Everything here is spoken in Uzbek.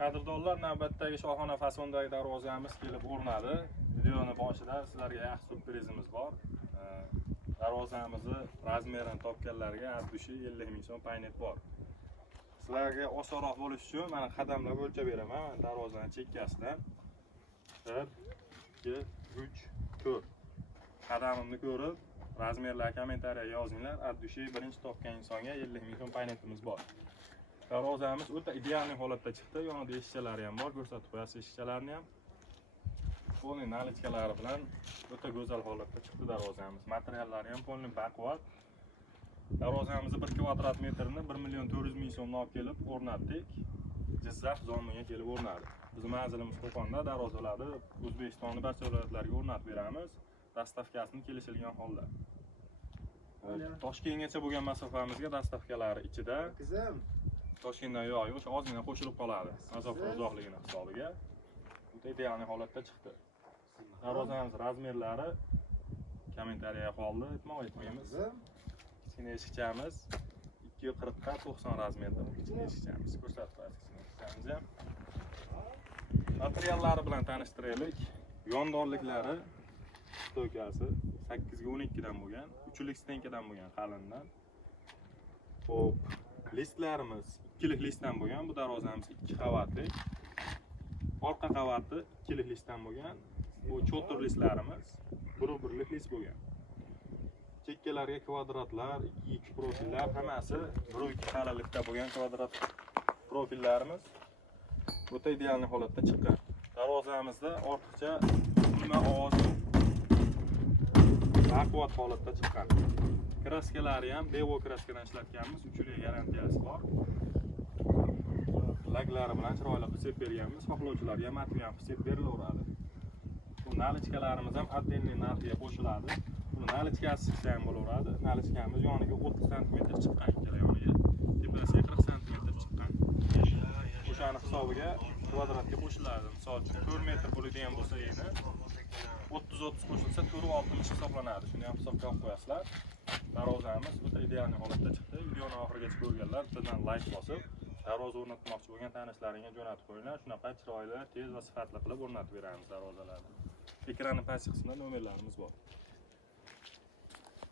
Qadrdonlar, navbatdagi shohona fasondagi darvozamiz kelib o'rnadi. Videoni boshida sizlarga yaxshi syurprizimiz bor. Darvozamizni razmerini topganlarga addushi 50 ming so'm paynet bor. Sizlarga osonroq bo'lish uchun mana qadamlab o'lchab beraman. Darvozaning chekkasidan 1 2 3 4 qadamimni ko'rib, razmerlar kommentariyaga yozinglar. Addushi birinchi topgan insonga 50 ming so'm paynetimiz bor. Darvozamiz o'ta ideal holatda chiqdi. Yonida eshikchalari ham bor, ko'rsatib qo'yasiz eshikchalarni ham. Polni nalichkalari bilan o'ta go'zal holatda chiqdi darvozamiz. Materiallari ham polni baquvvat. Darvozamizni 1 kvadrat metrini 1 million 400 ming so'mdan olib kelib o'rnatdik. Jizzax zomiga kelib o'rnadi. Bizning manzilimiz Qo'qonda, darvozalarni O'zbekistonning barcha viloyatlariga o'rnatib beramiz. Dastavkasini kelishilgan holda. Toshkentgacha bo'lgan masofamizga dastavkalari ichida. Toshkentdan yo'q, o'sha ozgina qo'shilib qoladi. Masofa uzoqligini hisobiga. Bu ideal holatda chiqdi. Darvozamiz razmerlari kommentariyaga qoldi, aytmaymiz. Kichkina eshikchamiz 240 ga 90 razmerda kichkina eshikchamiz. Ko'rsatib qo'yasiz eshikchamizni ham. Materiallari bilan tanishtiraylik. Yondorliklari stoykasi 8 ga 12 dan bo'lgan, 3lik stenkadan bo'lgan qalindan. Xo'p, listlarimiz 2lik listdan bo'lgan. Bu darvozamiz 2 qavatli. Orqa qavati 2lik listdan bo'lgan. Bu cho'tir listlarimiz 1-1lik list bo'lgan. Chekkalarga kvadratlar, 2 profillar hammasi 1-2 qalinlikda bo'lgan kvadrat profillarimiz. O'ta ideal holatda chiqqan. Darvozamizda ortiqcha nima ovoz baquvvat holatda chiqqan. Kraskalari ham Devo kraskadan ishlatganmiz, 3 yillik garantiyasi bor. Laglari bilan chiroyli qilib berganmiz. Xohlovchilarga matn ham qilib berilaveradi. Bu nalichkalarimiz ham отдельный narxiga qo'shiladi. Buni nalichkasi chiqsa ham bo'laveradi. Nalichkamiz yoniga 30 sm chiqqan, ikkala yoniga. Tepasiga 40 sm chiqqan. O'shani hisobiga kvadratga qo'shiladi. Misol uchun 4 metr bo'ladigan bo'lsa eni 30-30 qo'shilsa 4-60 hisoblanadi. Shuni ham hisobga olib qo'yasizlar. Darvozamiz o'ta ideal holatda chiqdi. Videoni oxirigacha ko'rganlar bizdan like bosib, darvoza o'rnatmoqchi bo'lgan tanishlaringga jo'natib qo'yinglar. Shunaqa chiroyli, tez va sifatli qilib o'rnatib beramiz darvozalarni. Ekranning pastki qismida nomerlarimiz bor.